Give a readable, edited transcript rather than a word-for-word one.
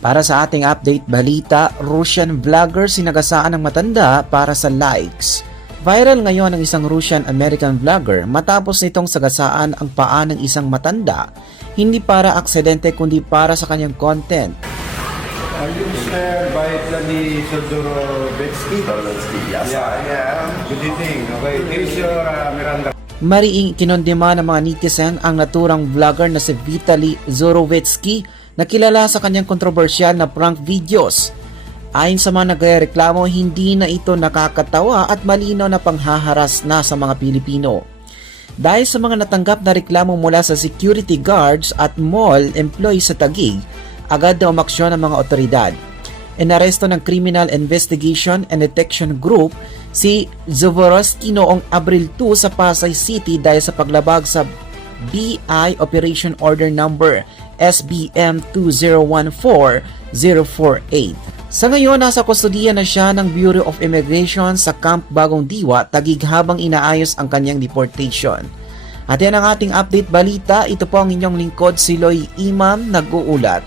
Para sa ating update balita, Russian vlogger sinagasaan ng matanda para sa likes. Viral ngayon ang isang Russian-American vlogger matapos nitong sagasaan ang paa ng isang matanda, hindi para aksidente kundi para sa kanyang content. Are you Mr. Vitaly Sodorovetsky? Yes. Yeah. Good evening. Okay, this is your Miranda. Mariing kinondema ng mga netizen ang naturang vlogger na si Vitaly Zorovetsky na kilala sa kanyang kontrobersyal na prank videos. Ayon sa mga nagreklamo, hindi na ito nakakatawa at malinaw na panghaharas na sa mga Pilipino. Dahil sa mga natanggap na reklamo mula sa security guards at mall employees sa Taguig, agad na umaksyon ang mga otoridad. Inaresto ng Criminal Investigation and Detection Group si Zovorowski noong Abril 2 sa Pasay City dahil sa paglabag sa BI Operation Order Number SBM 2014048. Sa ngayon, nasa kustodiya na siya ng Bureau of Immigration sa Camp Bagong Diwa, Taguig habang inaayos ang kanyang deportation. At yan ang ating update balita. Ito po ang inyong lingkod, si Loy Imam, nag-uulat.